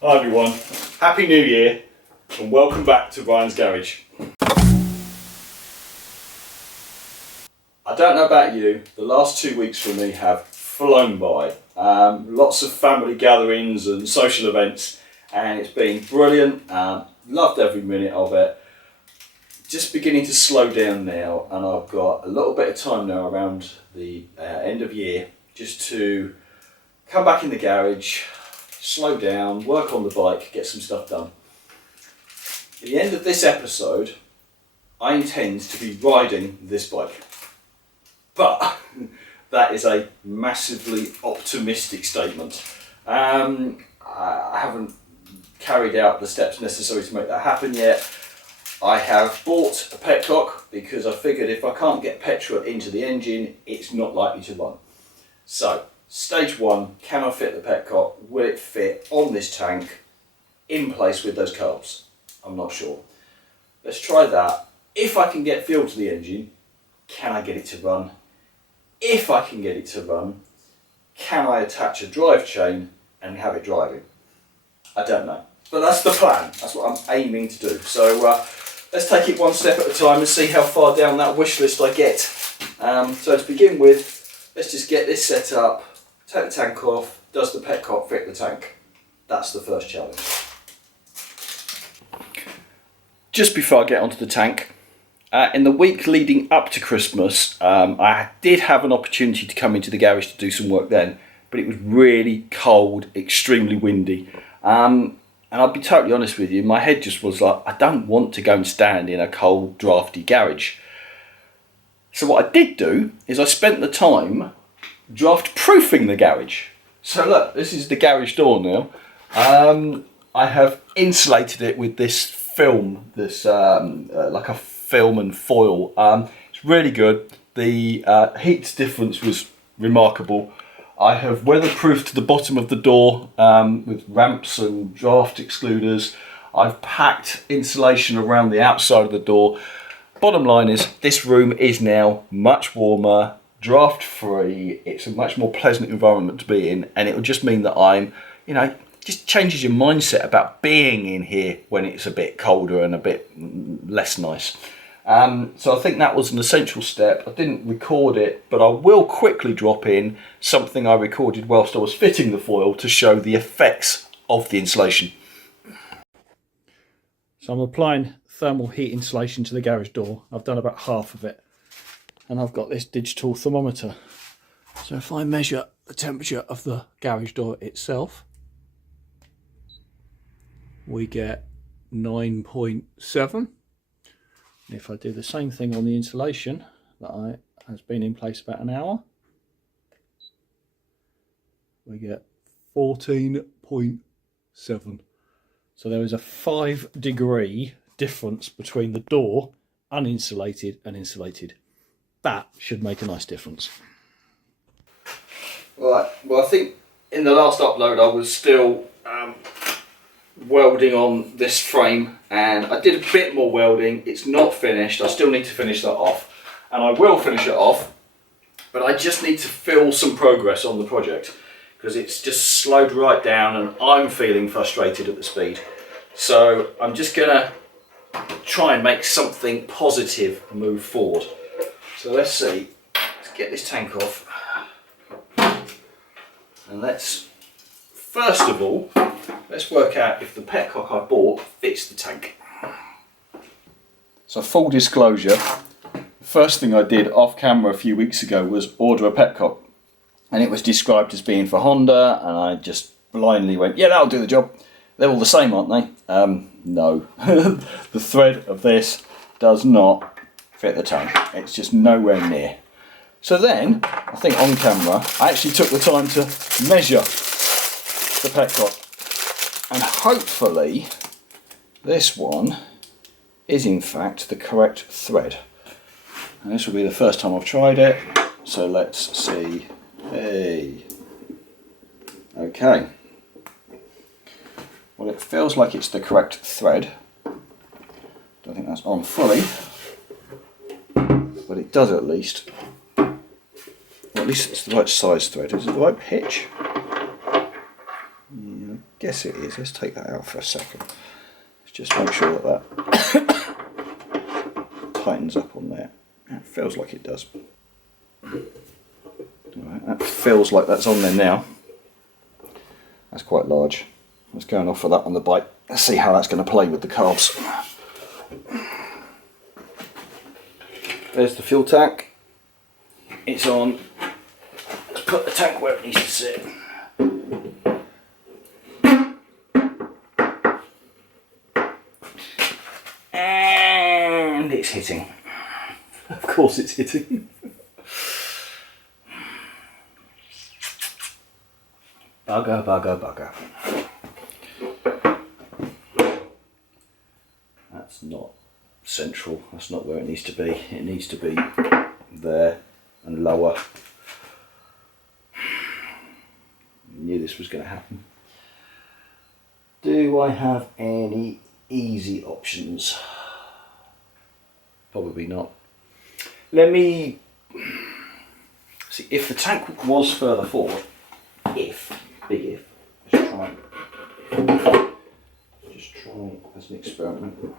Hi everyone, Happy New Year and welcome back to Ryan's Garage. I don't know about you, the last 2 weeks for me have flown by. Lots of family gatherings and social events, and it's been brilliant. Loved every minute of it. Just beginning to slow down now, and I've got a little bit of time now around the end of year just to come back in the garage, slow down, work on the bike, get some stuff done. At the end of this episode, I intend to be riding this bike. But that is a massively optimistic statement. I haven't carried out the steps necessary to make that happen yet. I have bought a Petcock because I figured if I can't get petrol into the engine, it's not likely to run. So, stage one, can I fit the Petcock? Will it fit on this tank in place with those carbs? I'm not sure. Let's try that. If I can get fuel to the engine, can I get it to run? If I can get it to run, can I attach a drive chain and have it driving? I don't know. But that's the plan. That's what I'm aiming to do. So let's take it one step at a time and see how far down that wish list I get. So to begin with, let's just get this set up, take the tank off. Does the Petcock fit the tank? That's the first challenge. Just before I get onto the tank, in the week leading up to Christmas, I did have an opportunity to come into the garage to do some work then, but it was really cold, extremely windy. And I'll be totally honest with you, my head just was like, I don't want to go and stand in a cold, drafty garage. So what I did do is I spent the time draft proofing the garage. So look, this is the garage door now. I have insulated it with this film, this like a film and foil. It's really good. The heat difference was remarkable. I have weatherproofed the bottom of the door with ramps and draft excluders. I've packed insulation around the outside of the door. Bottom line is, this room is now much warmer, draft free. It's a much more pleasant environment to be in, and it will just mean that I'm, just changes your mindset about being in here when it's a bit colder and a bit less nice. So I think that was an essential step. I didn't record it, but I will quickly drop in something I recorded whilst I was fitting the foil to show the effects of the insulation. So I'm applying thermal heat insulation to the garage door. I've done about half of it, and I've got this digital thermometer. So if I measure the temperature of the garage door itself, we get 9.7. If I do the same thing on the insulation that has been in place about an hour, we get 14.7. So there is a 5-degree difference between the door uninsulated and insulated. That should make a nice difference. Right, well, I think in the last upload I was still welding on this frame, and I did a bit more welding. It's not finished. I still need to finish that off, and I will finish it off, but I just need to feel some progress on the project because it's just slowed right down and I'm feeling frustrated at the speed. So I'm just gonna try and make something positive move forward. So let's see, let's get this tank off, and let's first of all let's work out if the Petcock I bought fits the tank. So full disclosure, the first thing I did off camera a few weeks ago was order a Petcock, and it was described as being for Honda, and I just blindly went, yeah, that'll do the job. They're all the same, aren't they? No. The thread of this does not fit the tank. It's just nowhere near. So then, I think on camera, I actually took the time to measure the Petcock. And hopefully this one is in fact the correct thread. And this will be the first time I've tried it. So let's see. Hey. Okay. Well, it feels like it's the correct thread. Don't think that's on fully, but it does at least. Well, at least it's the right size thread. Is it the right pitch? Yeah, I guess it is. Let's take that out for a second. Let's just make sure that tightens up on there. It feels like it does. Right, that feels like that's on there now. That's quite large. Let's go and offer that on the bike. Let's see how that's going to play with the carbs. There's the fuel tank. It's on. Let's put the tank where it needs to sit. And it's hitting. Of course it's hitting. Bugger, bugger, bugger. That's not central. That's not where it needs to be. It needs to be there and lower. I knew this was going to happen. Do I have any easy options? Probably not. Let me see if the tank was further forward. Big if. Just try as an experiment.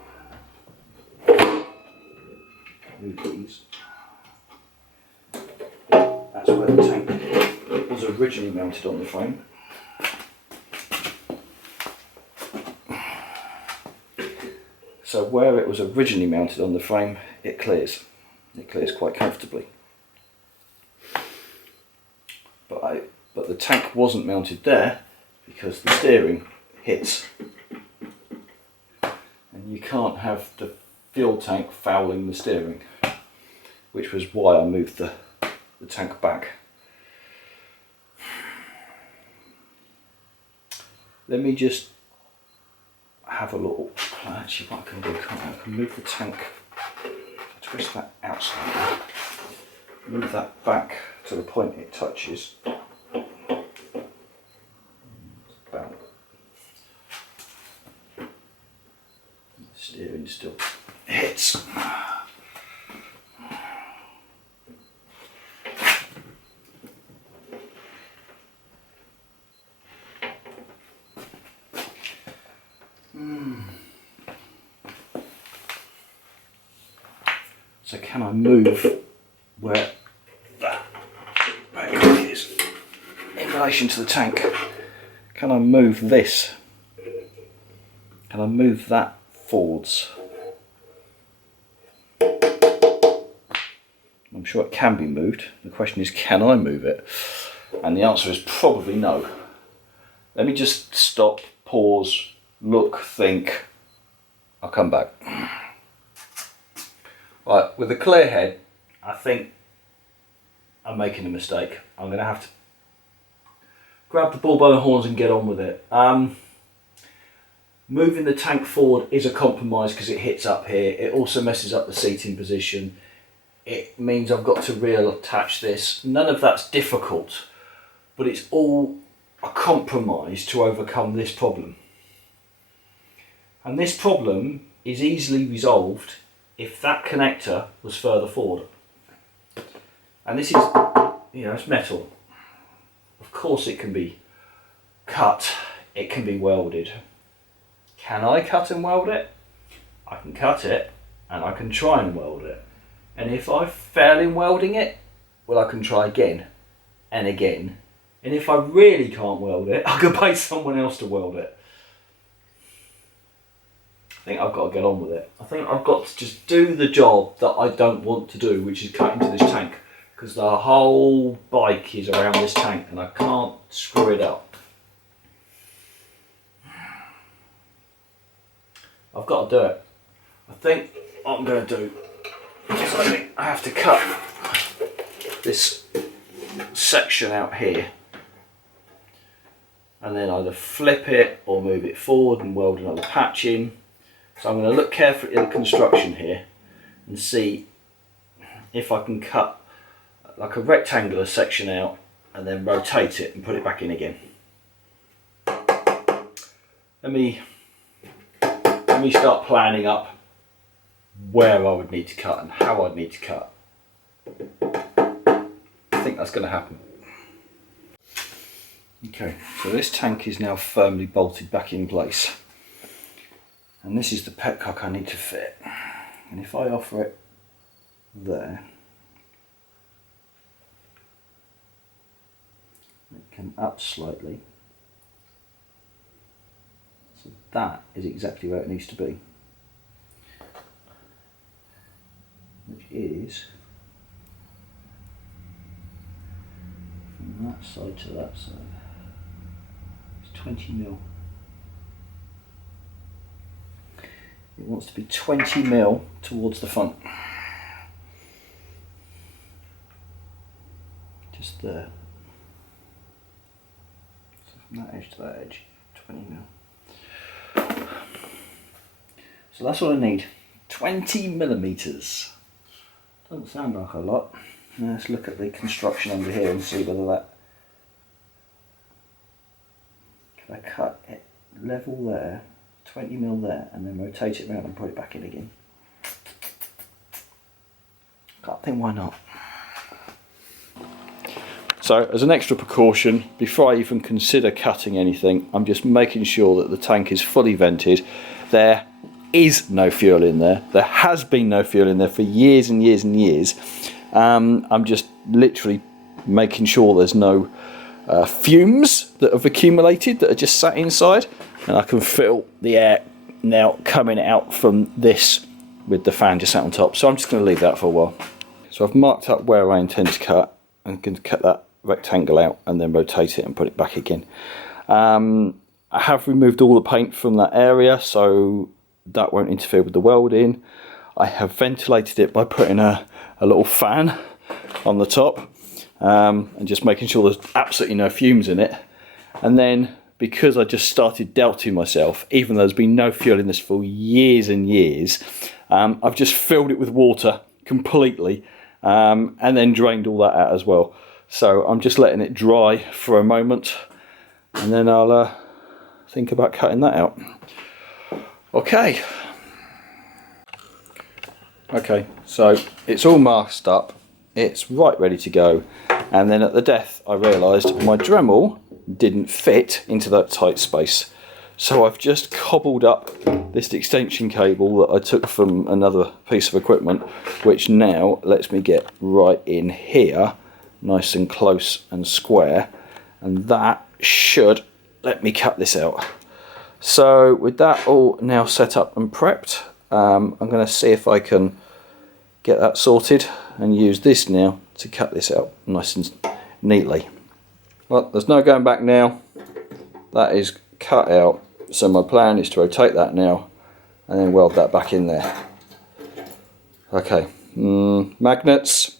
Move these. That's where the tank was originally mounted on the frame. So where it was originally mounted on the frame, it clears. It clears quite comfortably. But the tank wasn't mounted there because the steering hits. And you can't have the fuel tank fouling the steering, which was why I moved the tank back. Let me just have a look. Actually, what I can do, I can move the tank, twist that out slightly, move that back to the point it touches. About. The steering still hits. So can I move where that Petcock is in relation to the tank? Can I move this? Can I move that forwards? I'm sure it can be moved. The question is, can I move it? And the answer is probably no. Let me just stop, pause, look, think. I'll come back. Right, with a clear head, I think I'm making a mistake. I'm going to have to grab the bull by the horns and get on with it. Moving the tank forward is a compromise because it hits up here. It also messes up the seating position. It means I've got to reattach this. None of that's difficult, but it's all a compromise to overcome this problem. And this problem is easily resolved if that connector was further forward. And this is, it's metal. Of course it can be cut, it can be welded. Can I cut and weld it? I can cut it and I can try and weld it. And if I fail in welding it, well, I can try again and again. And if I really can't weld it, I can pay someone else to weld it. I think I've got to get on with it. I think I've got to just do the job that I don't want to do, which is cut into this tank, because the whole bike is around this tank and I can't screw it up. I've got to do it. I think what I'm going to do is I think I have to cut this section out here and then either flip it or move it forward and weld another patch in. So I'm going to look carefully at the construction here and see if I can cut like a rectangular section out and then rotate it and put it back in again. Let me start planning up where I would need to cut and how I'd need to cut. I think that's going to happen. Okay, so this tank is now firmly bolted back in place, and this is the petcock I need to fit. And if I offer it there, it can up slightly, so that is exactly where it needs to be, which is from that side to that side. It's 20 mil. It wants to be 20 mil towards the front. Just there. So from that edge to that edge, 20 mil. So that's what I need. 20 millimeters. Doesn't sound like a lot. Now let's look at the construction under here and see whether that. Can I cut it level there, 20 mil there, and then rotate it around and put it back in again? Can't think why not. So as an extra precaution, before I even consider cutting anything, I'm just making sure that the tank is fully vented. There is no fuel in there. There has been no fuel in there for years and years and years. I'm just literally making sure there's no fumes that have accumulated that are just sat inside, and I can feel the air now coming out from this with the fan just sat on top. So I'm just going to leave that for a while. So I've marked up where I intend to cut. I'm going to cut that rectangle out and then rotate it and put it back again. I have removed all the paint from that area, so that won't interfere with the welding. I have ventilated it by putting a little fan on the top, and just making sure there's absolutely no fumes in it. And then, because I just started doubting myself, even though there's been no fuel in this for years and years, I've just filled it with water completely, and then drained all that out as well. So I'm just letting it dry for a moment, and then I'll think about cutting that out. Okay, so it's all masked up, it's right ready to go, and then at the death I realised my Dremel didn't fit into that tight space. So I've just cobbled up this extension cable that I took from another piece of equipment, which now lets me get right in here, nice and close and square, and that should let me cut this out. So with that all now set up and prepped, I'm going to see if I can get that sorted and use this now to cut this out nice and neatly. Well, there's no going back now. That is cut out. So my plan is to rotate that now and then weld that back in there. Okay, magnets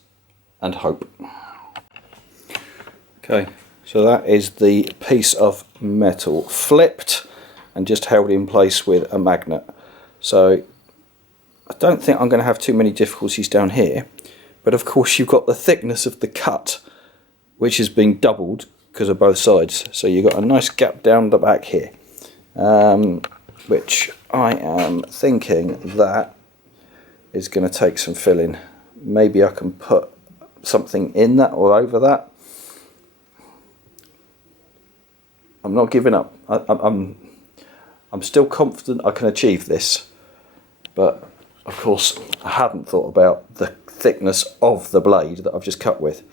and hope. Okay, so that is the piece of metal flipped and just held in place with a magnet. So I don't think I'm going to have too many difficulties down here, but of course you've got the thickness of the cut, which has been doubled because of both sides. So you've got a nice gap down the back here, which I am thinking that is going to take some filling. Maybe I can put something in that or over that. I'm not giving up. I'm still confident I can achieve this, but of course I hadn't thought about the thickness of the blade that I've just cut with.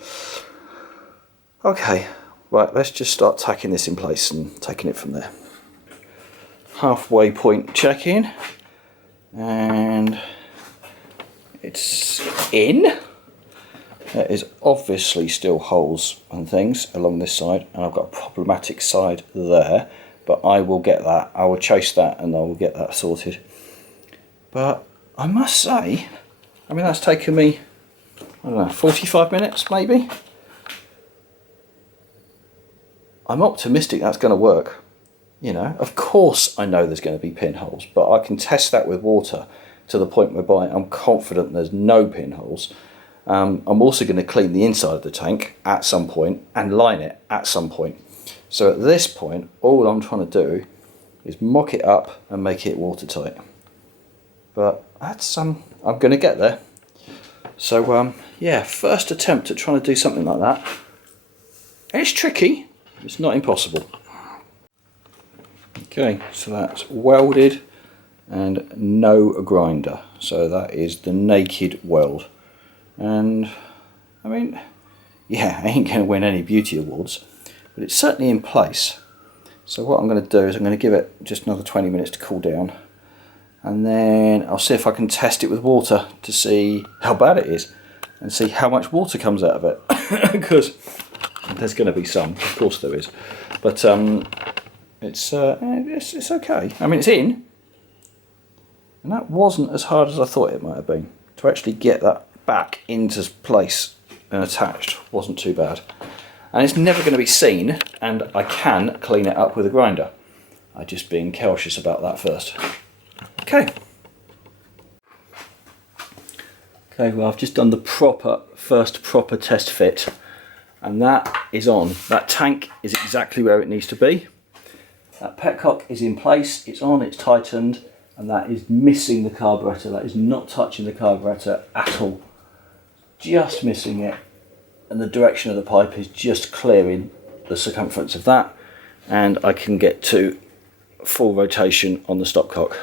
Okay, right, let's just start tacking this in place and taking it from there. Halfway point check-in, and it's in. There is obviously still holes and things along this side, and I've got a problematic side there, but I will get that. I will chase that and I will get that sorted. But I must say, I mean, that's taken me, I don't know, 45 minutes maybe. I'm optimistic that's going to work. You know, of course I know there's going to be pinholes, but I can test that with water to the point whereby I'm confident there's no pinholes. I'm also going to clean the inside of the tank at some point and line it at some point. So at this point, all I'm trying to do is mock it up and make it watertight. But that's I'm going to get there. So yeah, first attempt at trying to do something like that. And it's tricky. It's not impossible. Okay, so that's welded and no grinder. So that is the naked weld. And I mean, yeah, I ain't going to win any beauty awards, but it's certainly in place. So what I'm going to do is I'm going to give it just another 20 minutes to cool down, and then I'll see if I can test it with water to see how bad it is and see how much water comes out of it. Because there's going to be some, of course there is, but it's okay. I mean, it's in, and that wasn't as hard as I thought it might have been. To actually get that back into place and attached wasn't too bad. And it's never going to be seen, and I can clean it up with a grinder. I'm just being cautious about that first. Okay. Okay, well, I've just done the first proper test fit, and that is on. That tank is exactly where it needs to be. That petcock is in place, it's on, it's tightened, and that is missing the carburetor. That is not touching the carburetor at all. Just missing it. And the direction of the pipe is just clearing the circumference of that, and I can get to full rotation on the stopcock.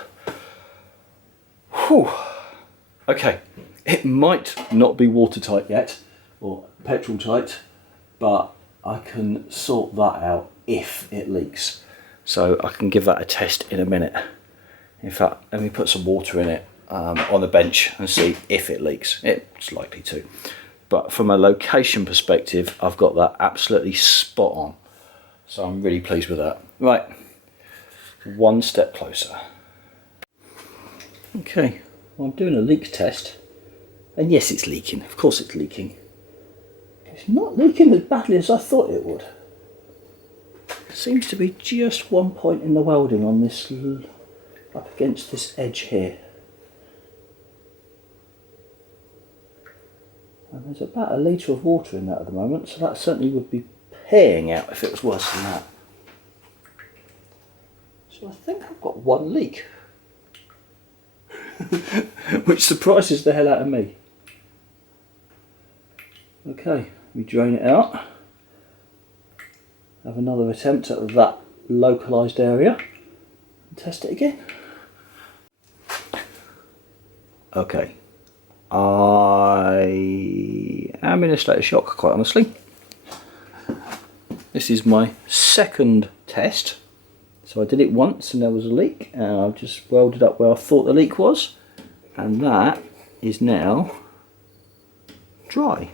Whew. Okay, it might not be watertight yet, or petrol tight, but I can sort that out if it leaks. So I can give that a test in a minute. In fact, let me put some water in it on the bench and see if it leaks. It's likely to. But from a location perspective, I've got that absolutely spot on. So I'm really pleased with that. Right, one step closer. Okay, well, I'm doing a leak test. And yes, it's leaking. Of course it's leaking. It's not leaking as badly as I thought it would. There seems to be just one point in the welding on this, up against this edge here. And there's about a litre of water in that at the moment, so that certainly would be paying out if it was worse than that. So I think I've got one leak. Which surprises the hell out of me. Okay, we drain it out. Have another attempt at that localised area. And test it again. Okay. I am in a state of shock, quite honestly. This is my second test. So I did it once and there was a leak, and I've just welded up where I thought the leak was, and that is now dry.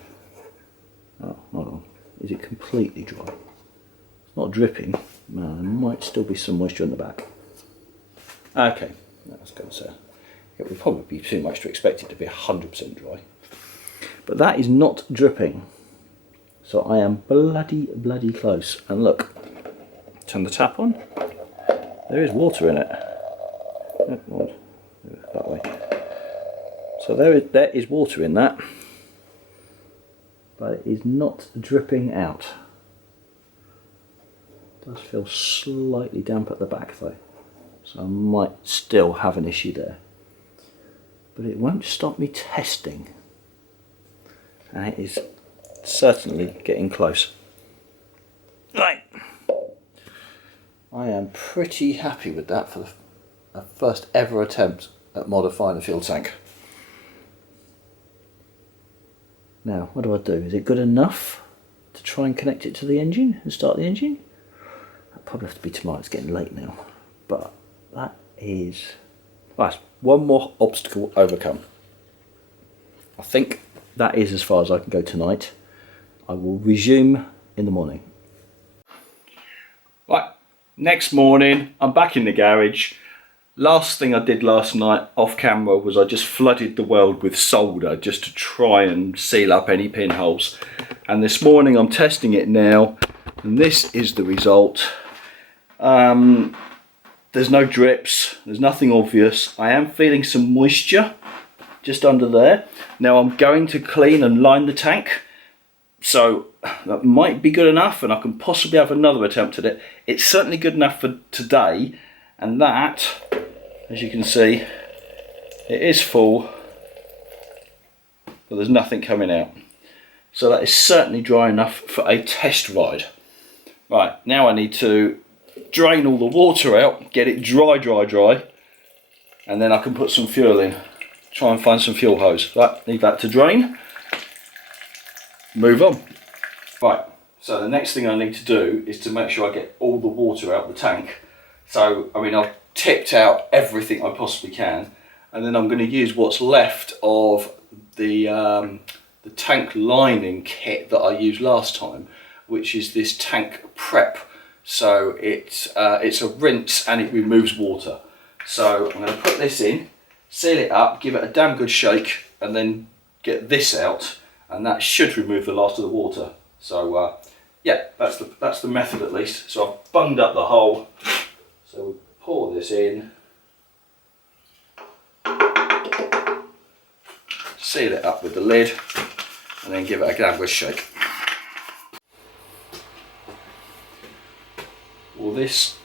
Oh, hold on. Is it completely dry? It's not dripping. No, there might still be some moisture in the back. Okay, I was going to say, it would probably be too much to expect it to be 100% dry. But that is not dripping. So I am bloody close. And look, turn the tap on. There is water in it. Oh, that way. So there is water in that. But it is not dripping out. It does feel slightly damp at the back though. So I might still have an issue there. But it won't stop me testing. And it is certainly getting close. Right. I am pretty happy with that for the first ever attempt at modifying a fuel tank. Now, what do I do? Is it good enough to try and connect it to the engine and start the engine? That'll probably have to be tomorrow, it's getting late now. But that is... Right, one more obstacle overcome. I think that is as far as I can go tonight. I will resume in the morning. Right, next morning I'm back in the garage. Last thing I did last night off camera was I just flooded the weld with solder just to try and seal up any pinholes. And this morning I'm testing it now, and this is the result. There's no drips, there's nothing obvious. I am feeling some moisture just under there. Now I'm going to clean and line the tank, so that might be good enough, and I can possibly have another attempt at it. It's certainly good enough for today, and that, as you can see, it is full, but there's nothing coming out. So that is certainly dry enough for a test ride. Right, now I need to drain all the water out, get it dry, and then I can put some fuel in. Try and find some fuel hose. Right, leave that to drain. Move on. Right, so the next thing I need to do is to make sure I get all the water out of the tank. So, I mean, I've tipped out everything I possibly can, and then I'm going to use what's left of the tank lining kit that I used last time, which is this tank prep. So it's a rinse and it removes water. So I'm going to put this in, seal it up, give it a damn good shake, and then get this out, and that should remove the last of the water. So yeah, that's the method at least. So I've bunged up the hole. So we pour this in, seal it up with the lid, and then give it a damn good shake. Well, this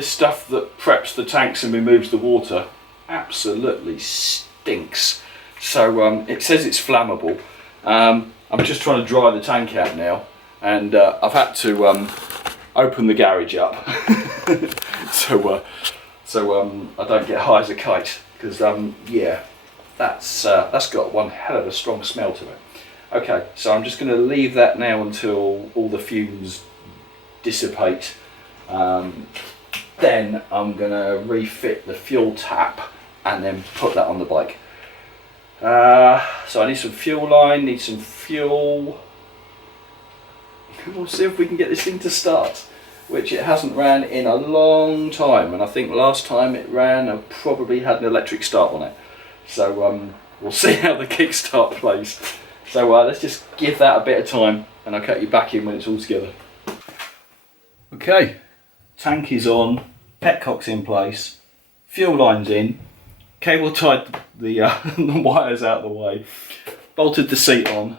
stuff that preps the tanks and removes the water absolutely stinks. So it says it's flammable. I'm just trying to dry the tank out now, and I've had to open the garage up so I don't get high as a kite, because yeah, that's got one hell of a strong smell to it. Okay, so I'm just going to leave that now until all the fumes dissipate. Then I'm going to refit the fuel tap and then put that on the bike. So I need some fuel line, need some fuel. We'll see if we can get this thing to start, which it hasn't ran in a long time, and I think last time it ran I probably had an electric start on it. So we'll see how the kickstart plays. So let's just give that a bit of time, and I'll cut you back in when it's all together. Okay, tank is on, petcock's in place, fuel line's in, cable tied the, the wires out of the way, bolted the seat on.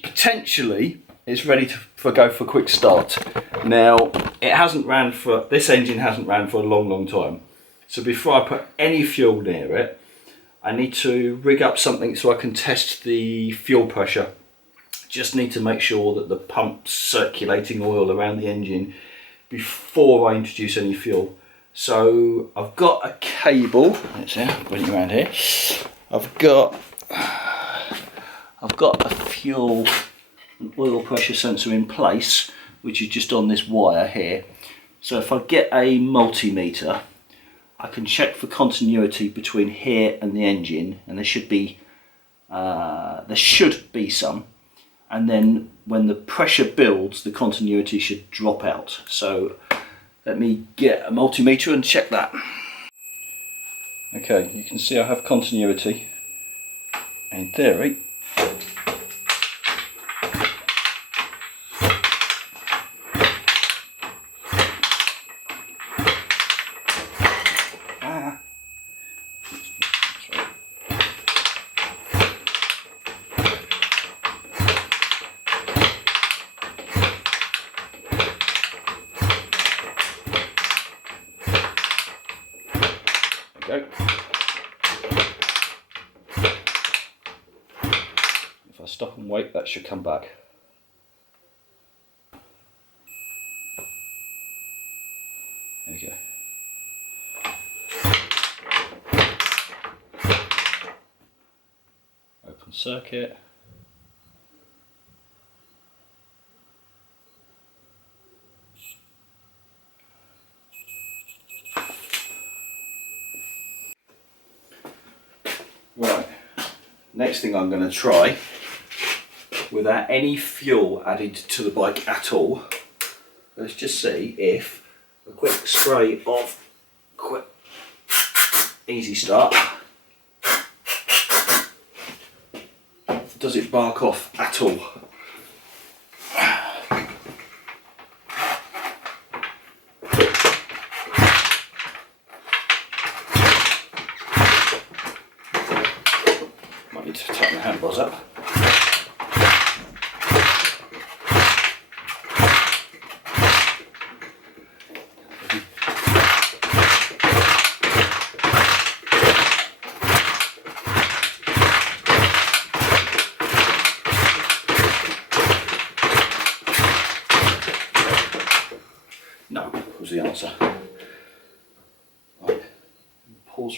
Potentially it's ready to go for a quick start. Now this engine hasn't ran for a long time. So before I put any fuel near it, I need to rig up something so I can test the fuel pressure. Just need to make sure that the pump's circulating oil around the engine before I introduce any fuel. So I've got a cable, let's see, bring it around here. I've got a fuel and oil pressure sensor in place, which is just on this wire here. So if I get a multimeter, I can check for continuity between here and the engine, and there should be some. And then when the pressure builds, the continuity should drop out. So let me get a multimeter and check that. Okay, you can see I have continuity. In theory, go. If I stop and wait, that should come back. There we go. Open circuit. Right, next thing I'm going to try, without any fuel added to the bike at all, let's just see if a quick spray of quick easy start, does it bark off at all? Might need to tighten the handlebars up.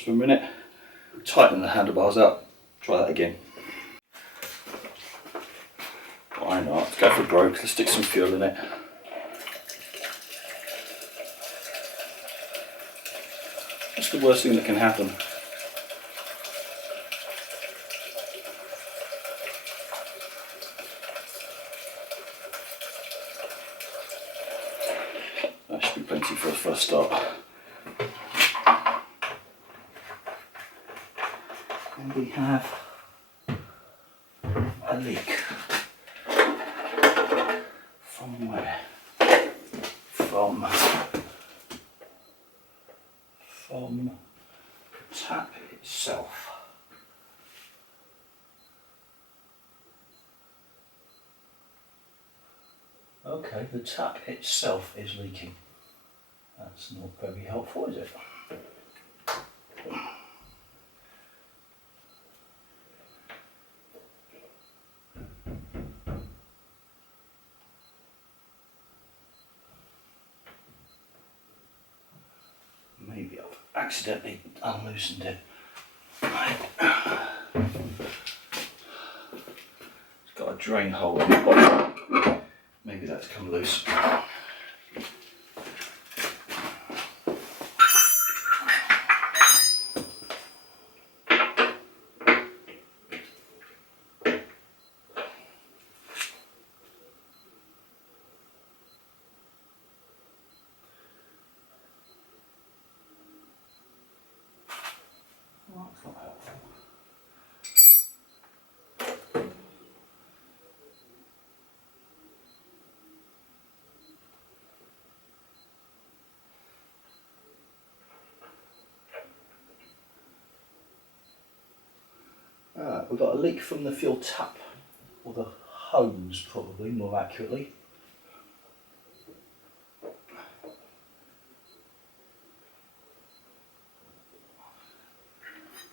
for a minute, tighten the handlebars up, try that again. Why not? Let's go for broke, let's stick some fuel in it. What's the worst thing that can happen? That should be plenty for a first start. And we have a leak. From where? From the tap itself. Okay, the tap itself is leaking. That's not very helpful, is it? Maybe I've accidentally unloosened it. Right. It's got a drain hole in the bottom. Maybe that's come loose. That's not helpful. We've got a leak from the fuel tap, or the hose probably more accurately.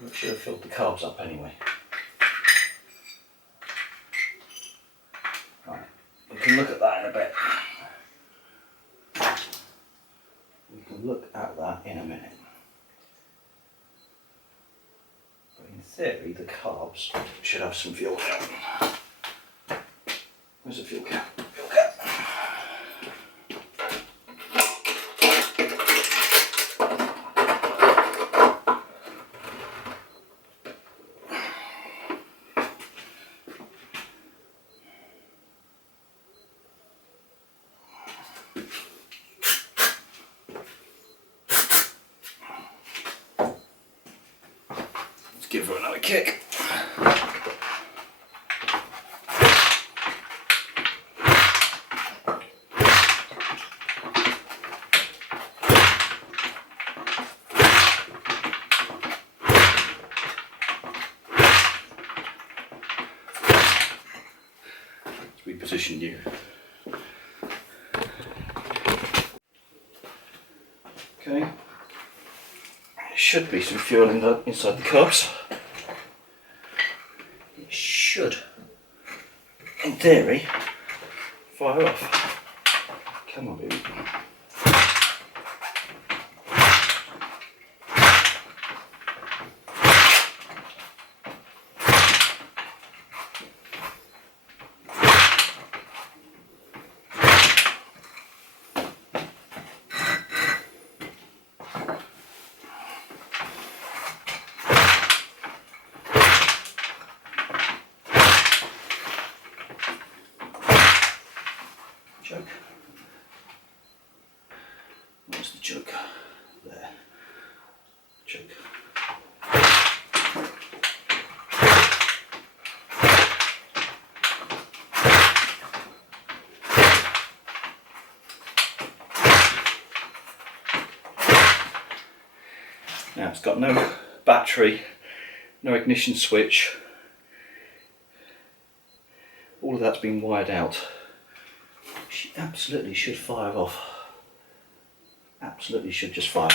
We should have filled the carbs up anyway. Right, we can look at that in a bit. We can look at that in a minute. But in theory, the carbs should have some fuel cap. Where's the fuel cap? Fuel cap. Give her another kick. Let's reposition you. Okay. There should be some fuel inside the carbs. Should, in theory, fire off. Come on, baby. Choke. Where's the choke? There. Choke. Now it's got no battery, no ignition switch. All of that's been wired out. She absolutely should fire off. Absolutely should just fire.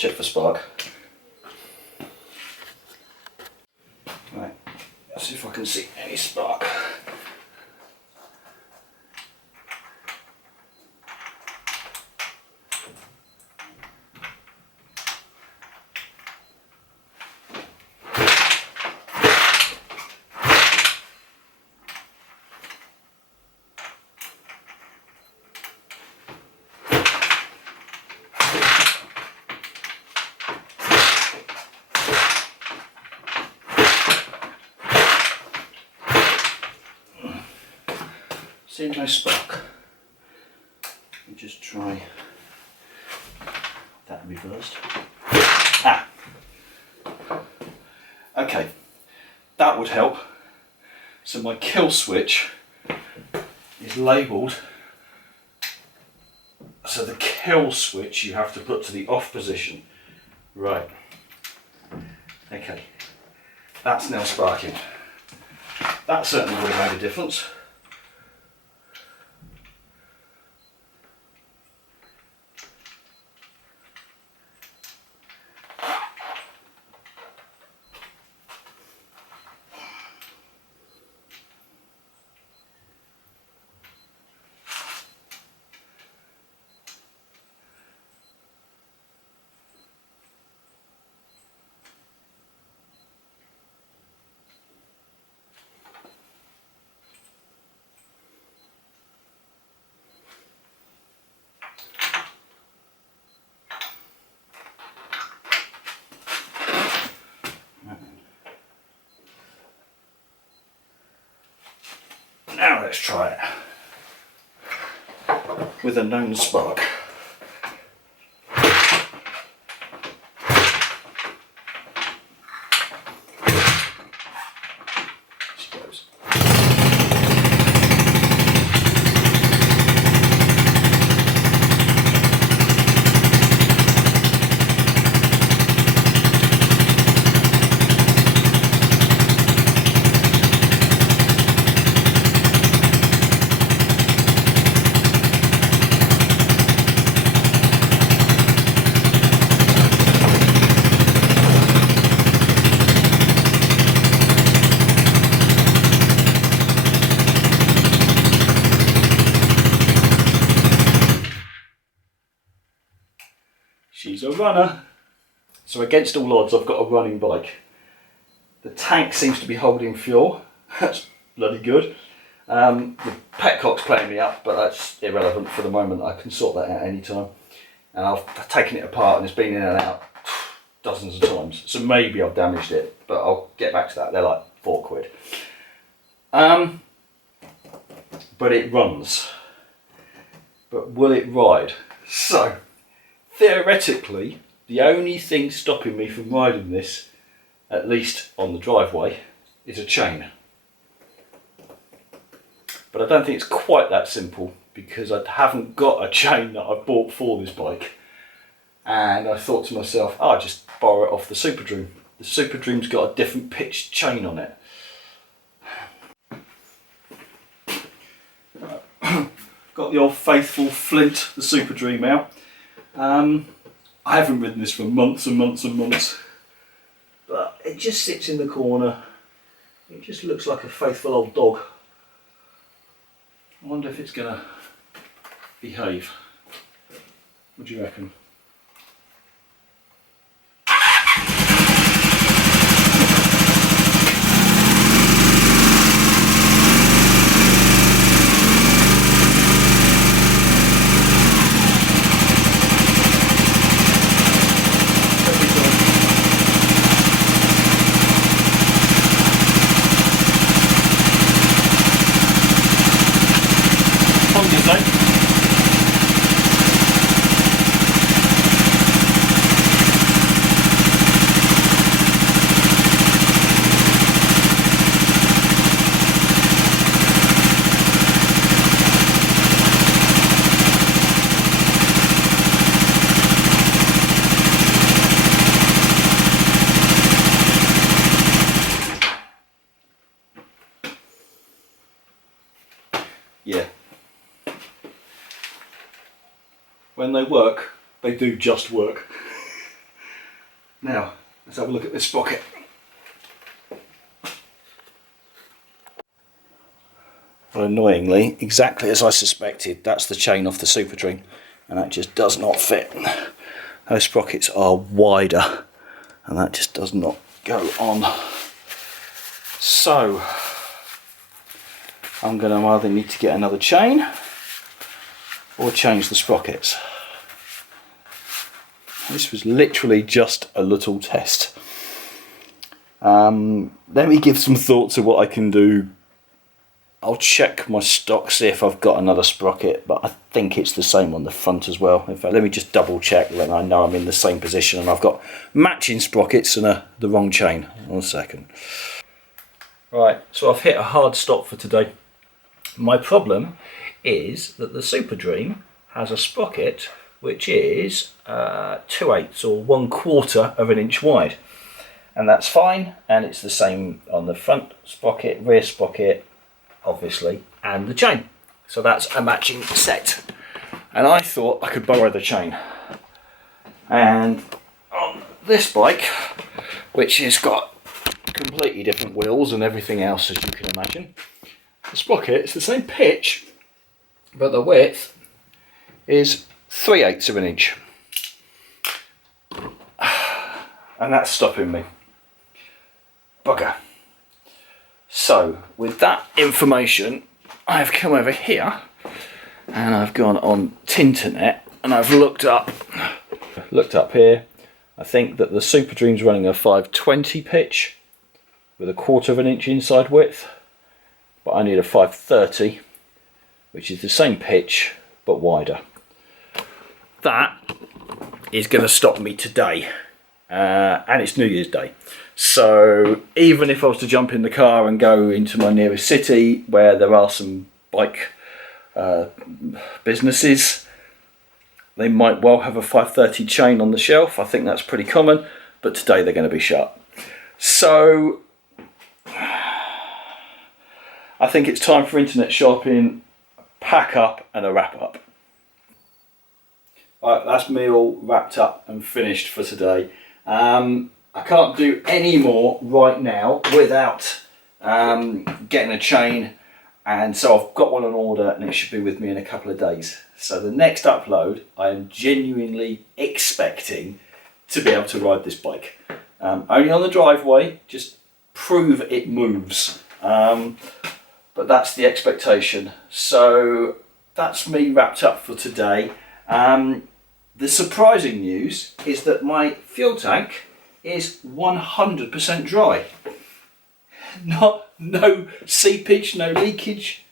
check for spark. Right, let's see if I can see any spark. Seeing no spark. Let me just try that reversed. Ah! Okay, that would help. So my kill switch is labelled, so the kill switch you have to put to the off position. Right. Okay, that's now sparking. That certainly would have made a difference. Now let's try it with a known spark. She's a runner. So against all odds, I've got a running bike. The tank seems to be holding fuel. That's bloody good. The Petcock's playing me up, but that's irrelevant for the moment. I can sort that out anytime. And I've taken it apart and it's been in and out dozens of times. So maybe I've damaged it, but I'll get back to that. They're like £4. But it runs. But will it ride? So, theoretically, the only thing stopping me from riding this, at least on the driveway, is a chain. But I don't think it's quite that simple because I haven't got a chain that I've bought for this bike. And I thought to myself, oh, I'll just borrow it off the Super Dream. The Super Dream's got a different pitched chain on it. Got the old faithful Flint, the Super Dream out. I haven't ridden this for months and months and months, but it just sits in the corner. It just looks like a faithful old dog. I wonder if it's going to behave. What do you reckon? Yeah. When they work, they do just work. Now, let's have a look at this sprocket. Well, annoyingly, exactly as I suspected, that's the chain off the Super Dream, and that just does not fit. Those sprockets are wider, and that just does not go on. So, I'm going to either need to get another chain or change the sprockets. This was literally just a little test. Let me give some thought to what I can do. I'll check my stock, see if I've got another sprocket, but I think it's the same on the front as well. In fact, let me just double check, then I know I'm in the same position and I've got matching sprockets and the wrong chain. 1 second. Right, so I've hit a hard stop for today. My problem is that the Super Dream has a sprocket which is 2/8 or 1/4 of an inch wide. And that's fine, and it's the same on the front sprocket, rear sprocket, obviously, and the chain. So that's a matching set. And I thought I could borrow the chain. And on this bike, which has got completely different wheels and everything else, as you can imagine, the sprocket is the same pitch, but the width is 3/8 of an inch. And that's stopping me. Bugger. So, with that information, I've come over here and I've gone on Tinternet and I've looked up here. I think that the Super Dream's running a 520 pitch with 1/4 of an inch inside width, but I need a 530, which is the same pitch but wider. That is going to stop me today, and it's New Year's Day. So even if I was to jump in the car and go into my nearest city where there are some bike businesses, they might well have a 530 chain on the shelf. I think that's pretty common, but today they're going to be shut. So I think it's time for internet shopping, pack up and a wrap up. Alright, that's me all wrapped up and finished for today. I can't do any more right now without getting a chain, and so I've got one on order and it should be with me in a couple of days. So the next upload, I am genuinely expecting to be able to ride this bike. Only on the driveway, just prove it moves. But that's the expectation. So that's me wrapped up for today. The surprising news is that my fuel tank is 100% dry. No seepage, no leakage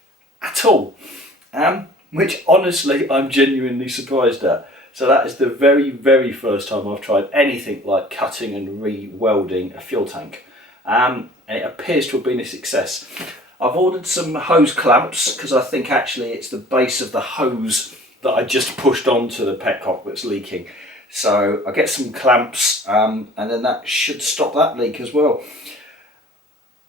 at all. Which honestly I'm genuinely surprised at. So that is the very, very first time I've tried anything like cutting and re-welding a fuel tank. And it appears to have been a success. I've ordered some hose clamps because I think actually it's the base of the hose that I just pushed onto the Petcock that's leaking. So I get some clamps and then that should stop that leak as well.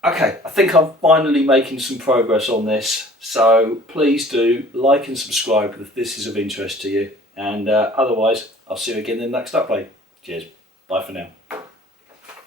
Okay, I think I'm finally making some progress on this. So please do like and subscribe if this is of interest to you. And otherwise, I'll see you again in the next upload. Cheers. Bye for now.